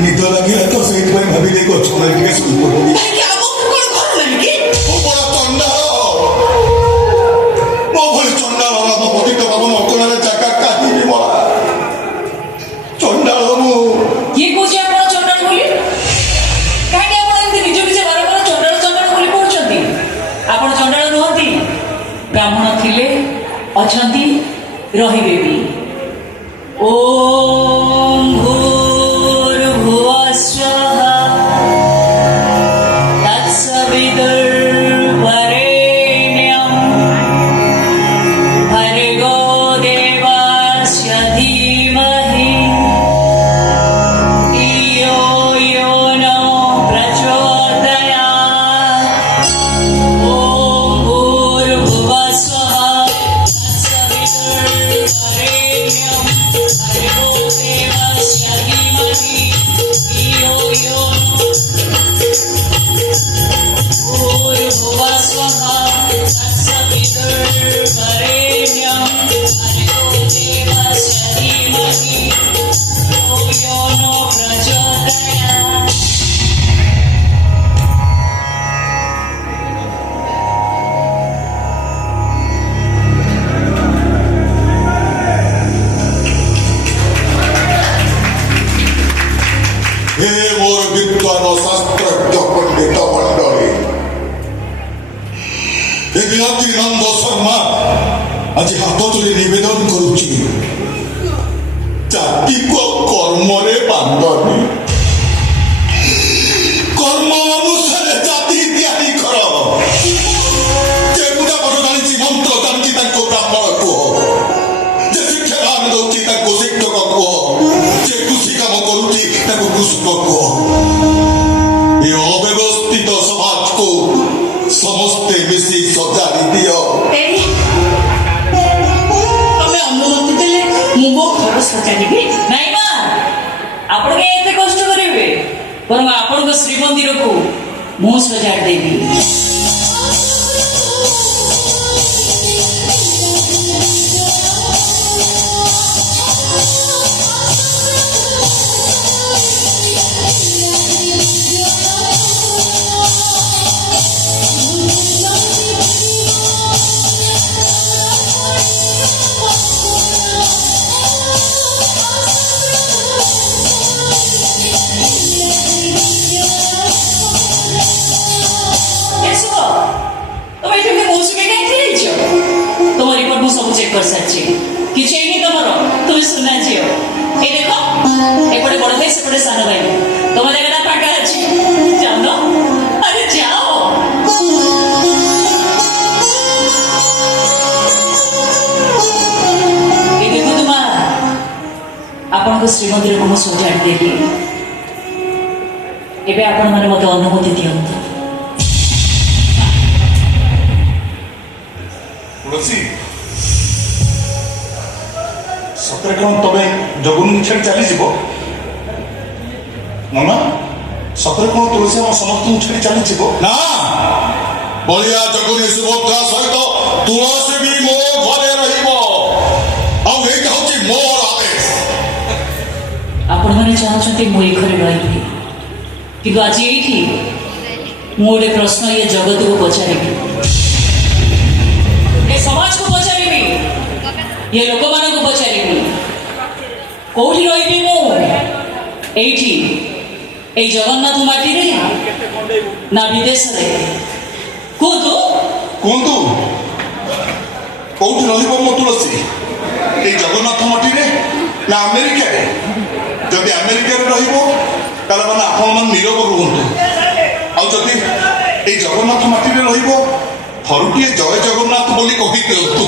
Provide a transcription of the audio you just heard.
ନିଦ ଲାଗିଲା ତ ସେଇଥିପାଇଁ ଭାବିଲି ଗଛ ମୂଳେ ଟିକେ ଶୋଇପଡ଼ିଲି। ମୋ ଭଳି ଚଣ୍ଡାଳ ଆମ ପତିତ ପାବନ ଅଗଣାରେ ଜାଗା କାହିଁକି ମରା ଚଣ୍ଡାଳ ମୁଁ। କିଏ କହୁଛି ଆପଣ ଚଣ୍ଡାଳ ବୋଲି? କାହିଁକି ଆପଣ ଏମିତି ନିଜ ନିଜ ବାରମ୍ବାର ଚଣ୍ଡାଳ ଚଣ୍ଡାଳ ବୋଲି କହୁଛନ୍ତି? ଆପଣ ଚଣ୍ଡାଳ ନୁହନ୍ତି, ବ୍ରାହ୍ମଣ ଥିଲେ, ଅଛନ୍ତି, ରହିବେ ବି। ଓମ୍ ଭୂର୍ଭୁବଃ ସ୍ୱଃ ତତ୍ସବିତୁର୍ବରେଣ୍ୟଂ भर्गो देवस्य धीमहि धियो यो न प्रचोदयात्। ॐ भूर्भुवः स्वः तत्सवितुर्वरेण्यं भर्गो देवस्य धीमहि धियो यो भूर्भुवः स्वः तत्सवितुर्वरेण्यं भर्गो देवस्य धीमहि धियो यो न प्रचोदयात्। ହେ ମୋର ବିଦ୍ୱାନ ଶାସ୍ତ୍ରଜ୍ଞ ପଣ୍ଡିତ ମଣ୍ଡଳୀ, ଏ ବିନାତି ନନ୍ଦ ଶର୍ମା ଆଜି ହାତ ଯୋଡ଼ି ନିବେଦନ କରୁଛି, ଜାତିକୁ କର୍ମରେ ବାନ୍ଧନି, କର୍ମ ଅନୁସାରେ ଜାତି ତିଆରି କର। ଯେ ପୂଜା ପାଠ ଜାଣିଛି, ମନ୍ତ୍ର ଜାଣିଛି, ତାଙ୍କୁ ବ୍ରାହ୍ମଣ କୁହ। ଯେ ଶିକ୍ଷାଦାନ ଦଉଛି, ତାଙ୍କୁ ଶିକ୍ଷକ କୁହ। ଯେ କୃଷି କାମ କରୁଛି, ତାକୁ କୃଷକ କୁହ। ଏ ଅବ୍ୟବସ୍ଥିତ ସମାଜକୁ ସମସ୍ତେ ମିଶି ସଜାଡ଼ି ଦିଅ। ତମେ ଅନୁମତି ଦେଲେ ମୁଁ ମୋ ଘର ସଜାଡ଼ିବି? ନାଇଁ ମା, ଆପଣ କାହିଁ ଏତେ କଷ୍ଟ କରିବେ? ବରଂ ଆପଣଙ୍କ ଶ୍ରୀମନ୍ଦିରକୁ ମୁଁ ସଜାଡ଼ି ଦେବି। ତମେ ଏଠି ମୌସୁମୀ କାହିଁକି ହେଇଛ? ତମ ରିପୋର୍ଟ ମୁଁ ସବୁ ଚେକ୍ କରିସାରିଛି, କିଛି ହେଇନି ତମର। ତୁମେ ସୁନା ଝିଅ। ଏଇ ଦେଖ, ଏପଟେ ବଡ ଭାଇ, ସେପଟେ ସାନ ଭାଇ। ତମ ଜାଗାଟା ଫାଙ୍କା ଅଛି, ଯାଉନ? ଆରେ ଯାଅ। ଏଇ ଦେଖନ୍ତୁ ମା, ଆପଣଙ୍କ ଶ୍ରୀମନ୍ଦିରକୁ ମୁଁ ସଜାଡ଼ି ଦେଲି। ଏବେ ଆପଣମାନେ ମୋତେ ଅନୁମତି ଦିଅନ୍ତୁ। ତୁଳସୀ, ସତରେ କ'ଣ ତମେ ଜଗନ୍ନାଥ ଛାଡ଼ି ଚାଲିଯିବ? ମନା, ସତରେ କ'ଣ ତୁଳସୀ ଆମ ସମସ୍ତଙ୍କୁ ଛାଡ଼ି ଚାଲିଯିବ? ନା, ବଳିଆ ଜଗନ୍ନାଥ ସୁଭଦ୍ରା ସହିତ ତୁଳସୀ ବି ମୋ ଘରେ ରହିବ। ଆଉ ଏଇଟା ହଉଛି ମୋର ଆଦେଶ। ଆପଣମାନେ ଚାହୁଁଛନ୍ତି ମୁଁ ଏ ଘରେ ରହିବି, କିନ୍ତୁ ଆଜି ଏଇଠି ମୁଁ ଗୋଟେ ପ୍ରଶ୍ନ ଏ ଜଗତକୁ ପଚାରିବି, ଏ ସମାଜକୁ ପଚାରିବି, ଏ ଲୋକମାନଙ୍କୁ ପଚାରିବି, କୋଉଠି ରହିବି ମୁଁ? ଏଇଠି, ଏଇ ଜଗନ୍ନାଥ ମାଟିରେ ନା ବିଦେଶରେ? କୁହନ୍ତୁ କୁହନ୍ତୁ, କୋଉଠି ରହିବ ମୋ ତୁଳସୀ? ଏଇ ଜଗନ୍ନାଥ ମାଟିରେ ନା ଆମେରିକାରେ? ଯଦି ଆମେରିକାରେ ରହିବ ତାହେଲେ ମାନେ ଆପଣମାନେ ନୀରବ ରୁହନ୍ତୁ। ଆଉ ଯଦି ଏଇ ଜଗନ୍ନାଥ ମାଟିରେ ରହିବ, ଥରୁଟିଏ ଜୟ ଜଗନ୍ନାଥ ବୋଲି କହିଦିଅନ୍ତୁ।